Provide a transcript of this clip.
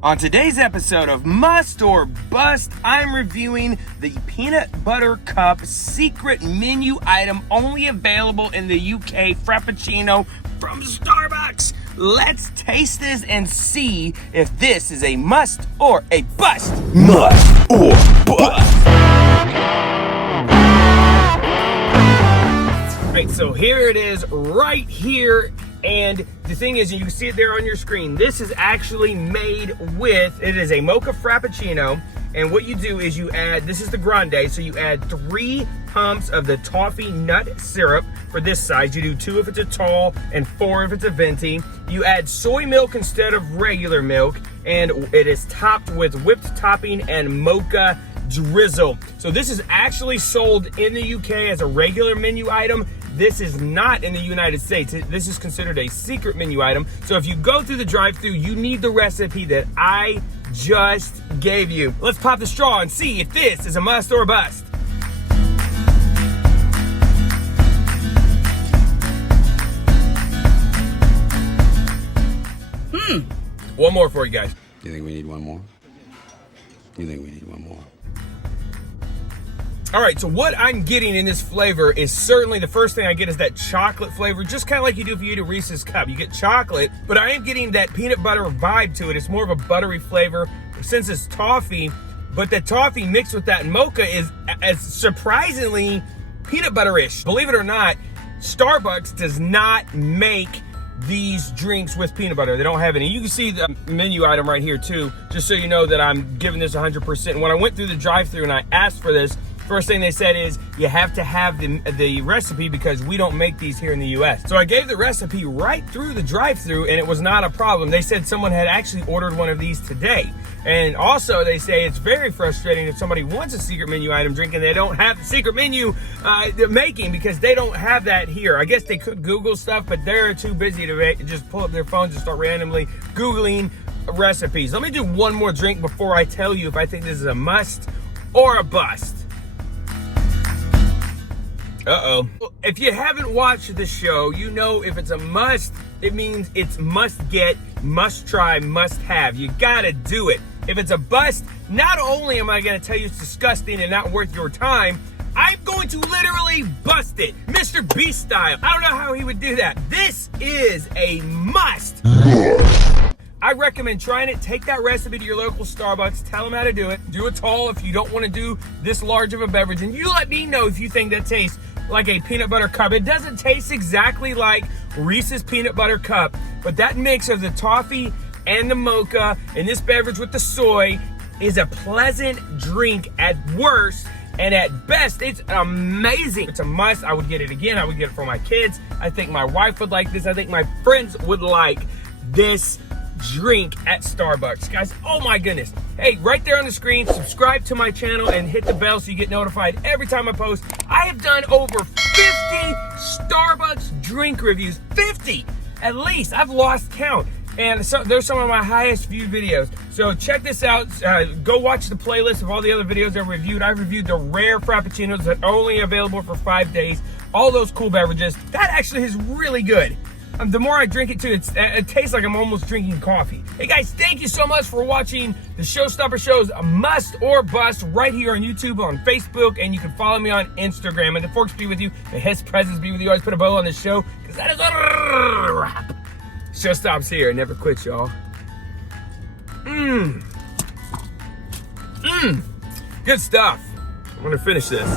On today's episode of Must or Bust, I'm reviewing the peanut butter cup secret menu item only available in the UK, Frappuccino from Starbucks. Let's taste this and see if this is a must or a bust. Must or bust. Right, so here it is right here. And the thing is, you can see it there on your screen, this is actually made with, it is a mocha frappuccino. And what you do is you add, this is the grande, so you add 3 pumps of the toffee nut syrup for this size. You do 2 if it's a tall and 4 if it's a venti. You add soy milk instead of regular milk, and it is topped with whipped topping and mocha drizzle. So this is actually sold in the UK as a regular menu item. This is not in the United States. This is considered a secret menu item. So if you go through the drive-thru, you need the recipe that I just gave you. Let's pop the straw and see if this is a must or a bust. One more for you guys. You think we need one more? You think we need one more? All right, so what I'm getting in this flavor is certainly the first thing I get is that chocolate flavor, just kind of like you do if you eat a Reese's cup. You get chocolate, but I am getting that peanut butter vibe to it. It's more of a buttery flavor since it's toffee, but the toffee mixed with that mocha is as surprisingly peanut butter-ish. Believe it or not, Starbucks does not make these drinks with peanut butter. They don't have any. You can see the menu item right here too, just so you know that I'm giving this 100%. When I went through the drive-thru and I asked for this, first thing they said is you have to have the recipe because we don't make these here in the US. So I gave the recipe right through the drive-thru and it was not a problem. They said someone had actually ordered one of these today. And also they say it's very frustrating if somebody wants a secret menu item drink and they don't have the secret menu making because they don't have that here. I guess they could Google stuff, but they're too busy to just pull up their phones and start randomly Googling recipes. Let me do one more drink before I tell you if I think this is a must or a bust. Uh-oh. If you haven't watched the show, you know if it's a must, it means it's must get, must try, must have. You gotta do it. If it's a bust, not only am I gonna tell you it's disgusting and not worth your time, I'm going to literally bust it. Mr. Beast style. I don't know how he would do that. This is a must. I recommend trying it. Take that recipe to your local Starbucks. Tell them how to do it. Do a tall if you don't want to do this large of a beverage. And you let me know if you think that tastes like a peanut butter cup. It doesn't taste exactly like Reese's peanut butter cup, but that mix of the toffee and the mocha and this beverage with the soy is a pleasant drink at worst. And at best, it's amazing. It's a must. I would get it again. I would get it for my kids. I think my wife would like this. I think my friends would like this drink at Starbucks. Guys, oh my goodness. Hey, right there on the screen, subscribe to my channel and hit the bell so you get notified every time I post. I have done over 50 Starbucks drink reviews. 50 at least. I've lost count. And so there's some of my highest viewed videos. So check this out. Go watch the playlist of all the other videos I reviewed. I reviewed the rare Frappuccinos that are only available for 5 days. All those cool beverages. That actually is really good. The more I drink it too, it tastes like I'm almost drinking coffee. Hey guys, thank you so much for watching the Showstopper Show's Must or Bust right here on YouTube, on Facebook, and you can follow me on Instagram. And the forks be with you, may His presence be with you. Always put a bow on this show, because that is a wrap. Show stops here. It never quits, y'all. Good stuff. I'm gonna finish this.